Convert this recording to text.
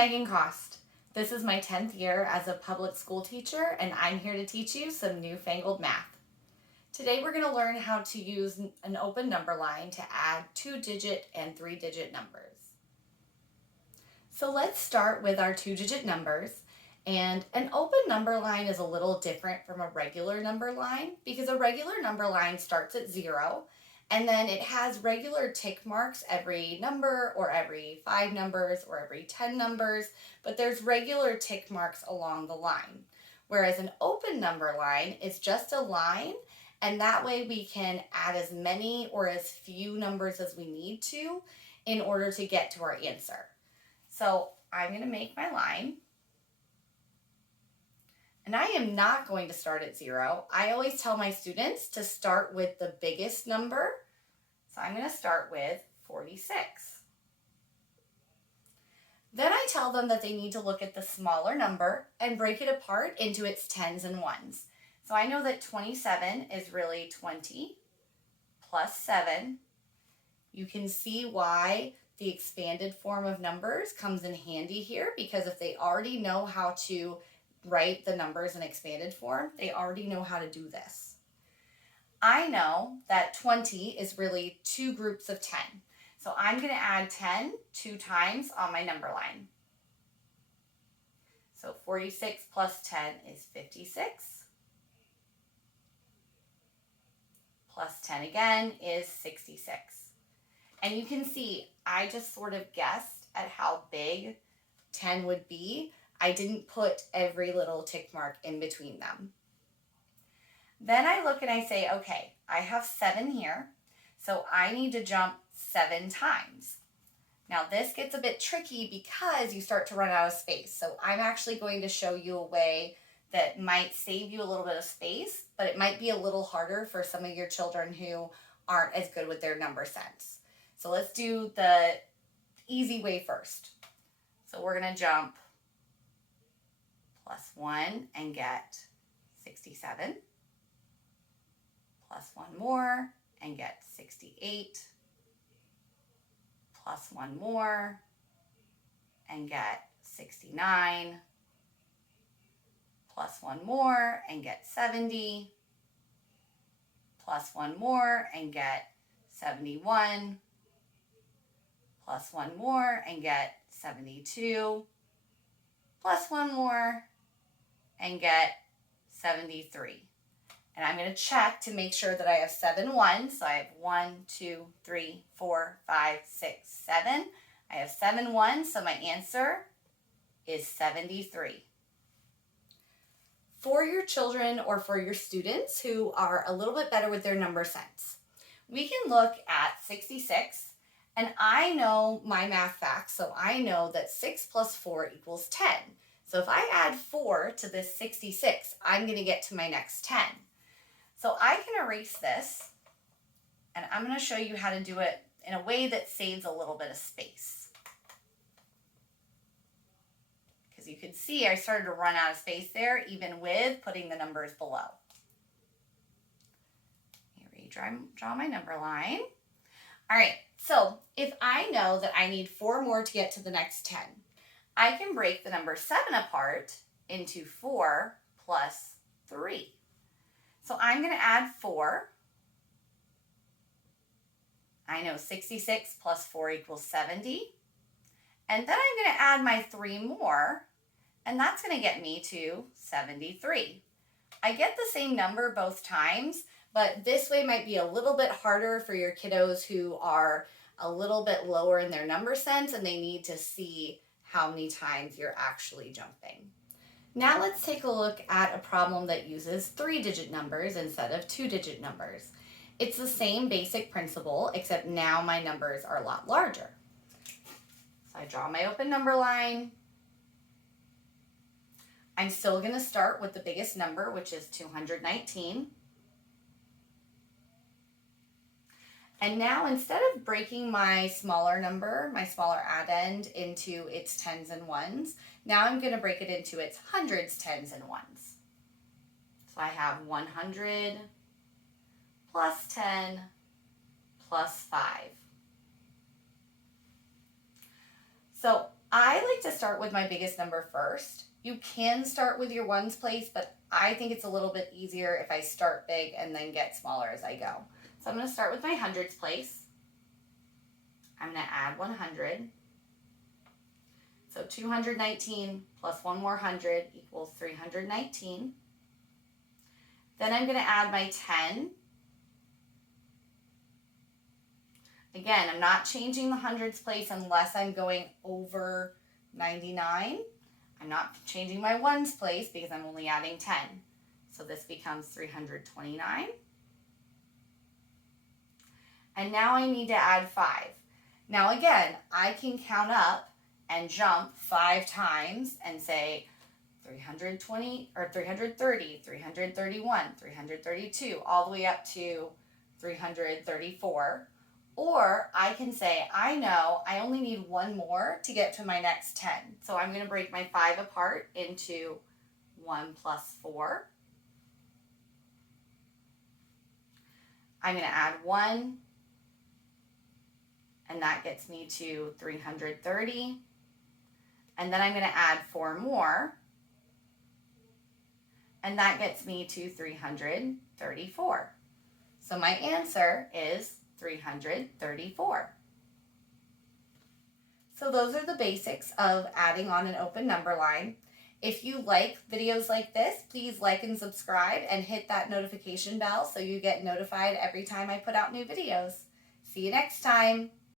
Megan Cost. This is my 10th year as a public school teacher, and I'm here to teach you some newfangled math. Today we're going to learn how to use an open number line to add 2-digit and 3-digit numbers. So let's start with our 2-digit numbers. And an open number line is a little different from a regular number line because a regular number line starts at 0 and then it has regular tick marks every number or every 5 numbers or every 10 numbers, but there's regular tick marks along the line. Whereas an open number line is just a line, and that way we can add as many or as few numbers as we need to in order to get to our answer. So I'm going to make my line. And I am not going to start at 0. I always tell my students to start with the biggest number. So I'm going to start with 46. Then I tell them that they need to look at the smaller number and break it apart into its tens and ones. So I know that 27 is really 20 plus 7. You can see why the expanded form of numbers comes in handy here, because if they already know how to write the numbers in expanded form, they already know how to do this. I know that 20 is really 2 groups of 10. So I'm going to add 10 2 times on my number line. So 46 plus 10 is 56. Plus 10 again is 66. And you can see I just sort of guessed at how big 10 would be. I didn't put every little tick mark in between them. Then I look and I say, okay, I have 7 here, so I need to jump 7 times. Now this gets a bit tricky because you start to run out of space. So I'm actually going to show you a way that might save you a little bit of space, but it might be a little harder for some of your children who aren't as good with their number sense. So let's do the easy way first. So we're going to jump plus 1 and get 67, plus 1 more and get 68, plus 1 more and get 69, plus 1 more and get 70, plus 1 more and get 71, plus 1 more and get 72, plus 1 more and get 73. And I'm going to check to make sure that I have 7 ones. So I have 1, 2, 3, 4, 5, 6, 7. I have 7 ones, so my answer is 73. For your children or for your students who are a little bit better with their number sense, we can look at 66, and I know my math facts, so I know that 6 plus 4 equals 10. So if I add 4 to this 66, I'm going to get to my next 10. So I can erase this, and I'm going to show you how to do it in a way that saves a little bit of space. Because you can see I started to run out of space there, even with putting the numbers below. Here, draw my number line. All right, so if I know that I need 4 more to get to the next 10, I can break the number 7 apart into 4 plus 3. So I'm going to add 4. I know 66 plus 4 equals 70. And then I'm going to add my 3 more, and that's going to get me to 73. I get the same number both times, but this way might be a little bit harder for your kiddos who are a little bit lower in their number sense and they need to see how many times you're actually jumping. Now let's take a look at a problem that uses 3-digit numbers instead of 2-digit numbers. It's the same basic principle, except now my numbers are a lot larger. So I draw my open number line. I'm still going to start with the biggest number, which is 219. And now instead of breaking my smaller number, my smaller addend, into its tens and ones, now I'm going to break it into its hundreds, tens, and ones. So I have 100 plus 10 plus 5. So I like to start with my biggest number first. You can start with your ones place, but I think it's a little bit easier if I start big and then get smaller as I go. So I'm going to start with my hundreds place. I'm going to add 100. So 219 plus one more 100 equals 319. Then I'm going to add my 10. Again, I'm not changing the hundreds place unless I'm going over 99. I'm not changing my ones place because I'm only adding 10. So this becomes 329. And now I need to add 5. Now again, I can count up and jump 5 times and say 320 or 330, 331, 332, all the way up to 334. Or I can say, I know I only need one more to get to my next 10. So I'm going to break my 5 apart into 1 plus 4. I'm going to add 1, and that gets me to 330. And then I'm going to add 4 more, and that gets me to 334. So my answer is 334. So those are the basics of adding on an open number line. If you like videos like this, please like and subscribe and hit that notification bell so you get notified every time I put out new videos. See you next time.